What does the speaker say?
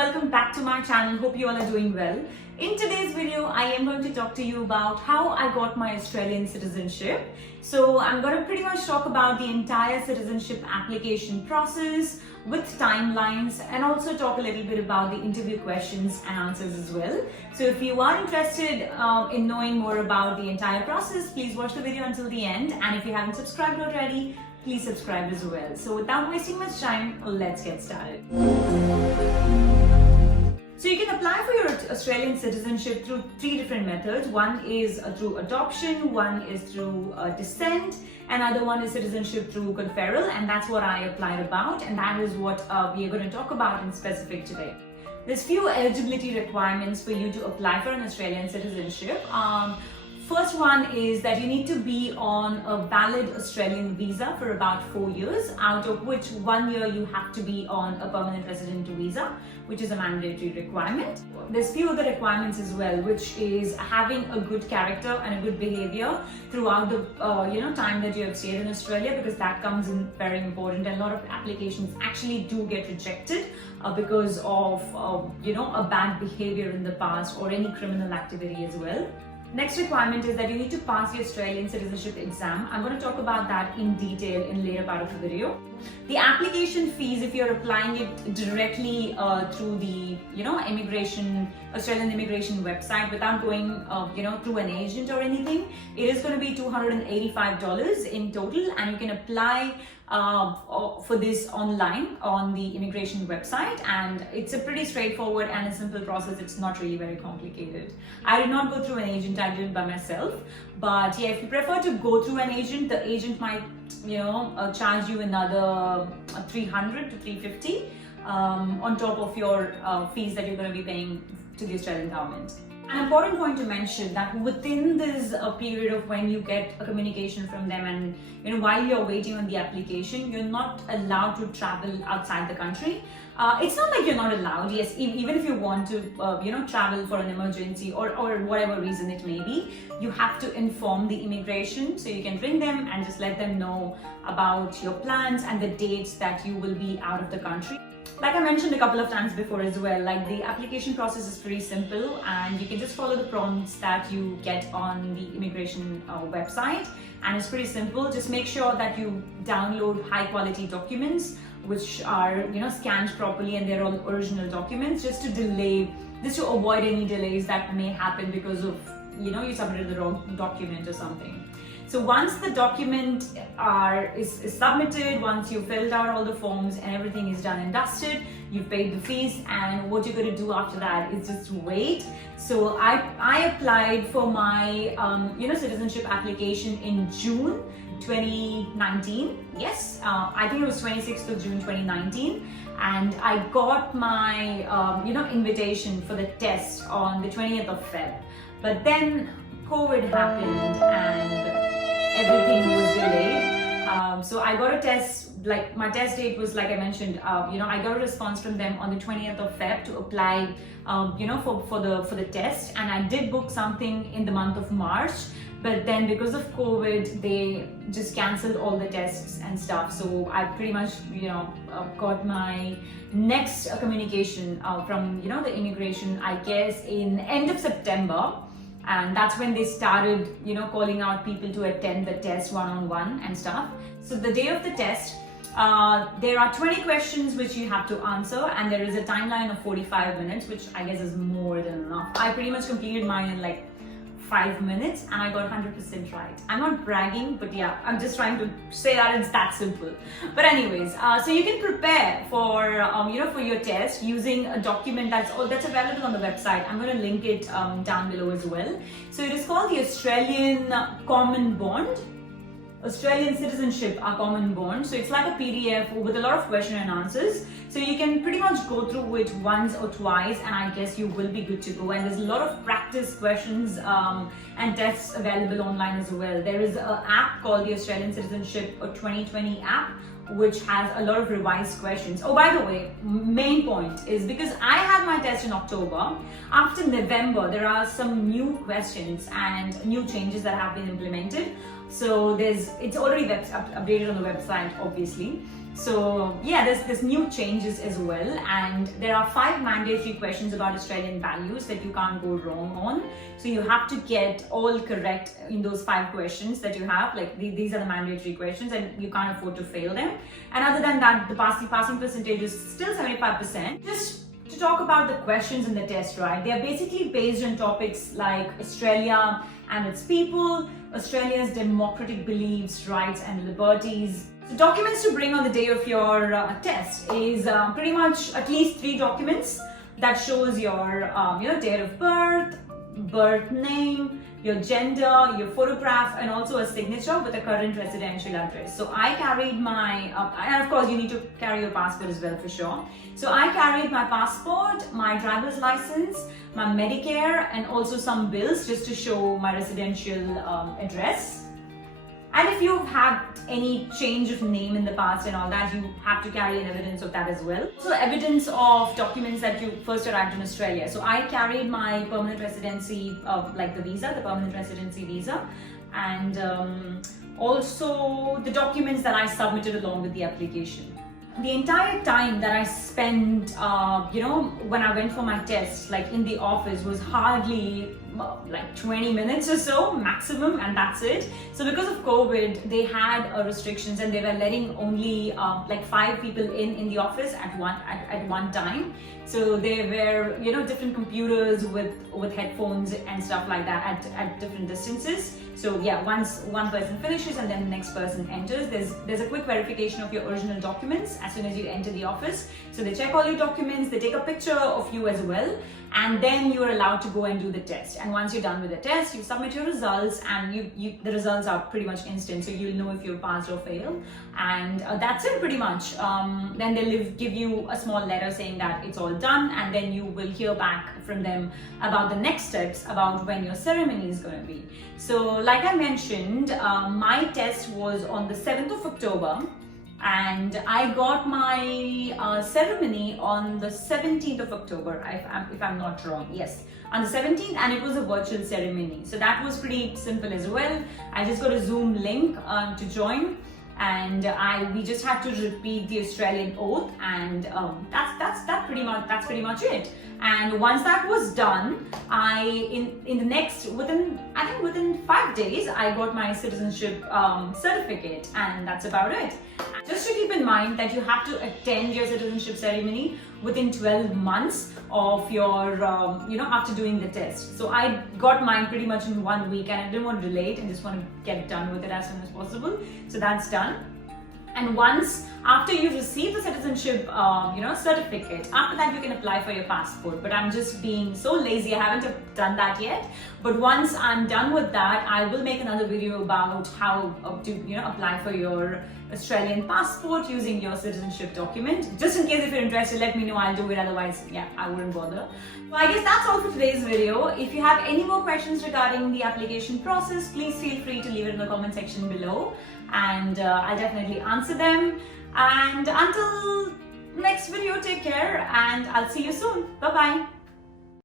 welcome back to my channel. Hope you all are doing well. In today's video, I am going to talk to you about how I got my Australian citizenship. So I'm going to pretty much talk about the entire citizenship application process with timelines, and also talk a little bit about the interview questions and answers as well. So if you are interested in knowing more about the entire process, please watch the video until the end. And if you haven't subscribed already, please subscribe as well. So without wasting much time, let's get started. So you can apply for your Australian citizenship through 3 different methods. One is through adoption, one is through descent, another one is citizenship through conferral, and that's what I applied about, and that is what we are going to talk about in specific today. There's few eligibility requirements for you to apply for an Australian citizenship. First one is that you need to be on a valid Australian visa for about 4 years, out of which 1 year you have to be on a permanent resident visa, which is a mandatory requirement. There's few other requirements as well, which is having a good character and a good behavior throughout the time that you have stayed in Australia, because that comes in very important. And a lot of applications actually do get rejected because of a bad behavior in the past or any criminal activity as well. Next requirement is that you need to pass the Australian citizenship exam. I'm going to talk about that in detail in later part of the video. The application fees, if you're applying it directly through the Australian immigration website without going through an agent or anything, it is going to be $285 in total, and you can apply for this online on the immigration website, and it's a pretty straightforward and a simple process. It's not really very complicated. I did not go through an agent, I did it by myself. But yeah, if you prefer to go through an agent, the agent might charge you another $300 to $350 on top of your fees that you're going to be paying to the Australian government. An important point to mention that within this period of when you get a communication from them, and while you're waiting on the application, you're not allowed to travel outside the country. It's not like you're not allowed. Yes, even if you want to travel for an emergency or whatever reason it may be, you have to inform the immigration. So you can ring them and just let them know about your plans and the dates that you will be out of the country. Like I mentioned a couple of times before as well, like the application process is pretty simple, and you can just follow the prompts that you get on the immigration website, and it's pretty simple. Just make sure that you download high quality documents which are scanned properly, and they're all original documents, just to avoid any delays that may happen because of you submitted the wrong document or something. So once the document is submitted, once you've filled out all the forms and everything is done and dusted, you've paid the fees, and what you're going to do after that is just wait. So I applied for my citizenship application in June 2019. Yes, I think it was 26th of June 2019, and I got my invitation for the test on the 20th of Feb. But then COVID happened and everything was delayed. So I got a test, like my test date was, like I mentioned, I got a response from them on the 20th of Feb to apply, for the test, and I did book something in the month of March. But then because of COVID, they just cancelled all the tests and stuff. So I pretty much, got my next communication from, the immigration, I guess, in end of September. And that's when they started, calling out people to attend the test one-on-one and stuff. So the day of the test, there are 20 questions which you have to answer, and there is a timeline of 45 minutes, which I guess is more than enough. I pretty much completed mine in like 5 minutes, and I got 100% right. I'm not bragging, but yeah, I'm just trying to say that it's that simple. But anyways, so you can prepare for for your test using a document that's available on the website. I'm going to link it down below as well. So it is called the Australian Common Bond. Australian Citizenship, a Common Bond. So it's like a PDF with a lot of question and answers. So you can pretty much go through it once or twice, and I guess you will be good to go. And there's a lot of practice questions and tests available online as well. There is an app called the Australian Citizenship 2020 app, which has a lot of revised questions. Oh, by the way, main point is because I had my test in October, after November, there are some new questions and new changes that have been implemented. So it's already updated on the website, obviously. So yeah, there's new changes as well, and there are 5 mandatory questions about Australian values that you can't go wrong on. So you have to get all correct in those 5 questions that you have. Like these are the mandatory questions, and you can't afford to fail them. And other than that, the passing percentage is still 75%. Just to talk about the questions in the test, right? They are basically based on topics like Australia and its people, Australia's democratic beliefs, rights and liberties. So documents to bring on the day of your test is pretty much at least 3 documents that shows your date of birth, birth name, your gender, your photograph, and also a signature with a current residential address. So I carried my, and of course you need to carry your passport as well for sure. So I carried my passport, my driver's license, my Medicare, and also some bills just to show my residential address. And if you've had any change of name in the past and all that, you have to carry an evidence of that as well. So evidence of documents that you first arrived in Australia. So I carried my permanent residency, like the visa, the permanent residency visa, and also the documents that I submitted along with the application. The entire time that I spent, when I went for my test, like in the office, was hardly like 20 minutes or so maximum, and that's it. So because of COVID, they had restrictions, and they were letting only like 5 people in the office at one time. So there were different computers with headphones and stuff like that at different distances. So yeah, once one person finishes and then the next person enters, there's a quick verification of your original documents as soon as you enter the office. So they check all your documents, they take a picture of you as well, and then you're allowed to go and do the test. And once you're done with the test, you submit your results, and the results are pretty much instant, so you'll know if you're passed or failed. And that's it pretty much. Then they'll give you a small letter saying that it's all done, and then you will hear back from them about the next steps, about when your ceremony is going to be. So like I mentioned, my test was on the 7th of October, and I got my ceremony on the 17th of October, if I'm not wrong. Yes, on the 17th, and it was a virtual ceremony. So that was pretty simple as well. I just got a Zoom link to join, and we just had to repeat the Australian oath, and that's pretty much it. And once that was done, within 5 days, I got my citizenship certificate, and that's about it. Just to keep in mind that you have to attend your citizenship ceremony within 12 months of your, after doing the test. So I got mine pretty much in 1 week, and I didn't want to delay it and just want to get done with it as soon as possible. So that's done. And once after you receive the citizenship, certificate, after that you can apply for your passport. But I'm just being so lazy, I haven't done that yet. But once I'm done with that, I will make another video about how to, apply for your Australian passport using your citizenship document. Just in case if you're interested, let me know, I'll do it. Otherwise, yeah, I wouldn't bother. So I guess that's all for today's video. If you have any more questions regarding the application process, please feel free to leave it in the comment section below, and I'll definitely answer them. And until next video, take care, and I'll see you soon. Bye bye.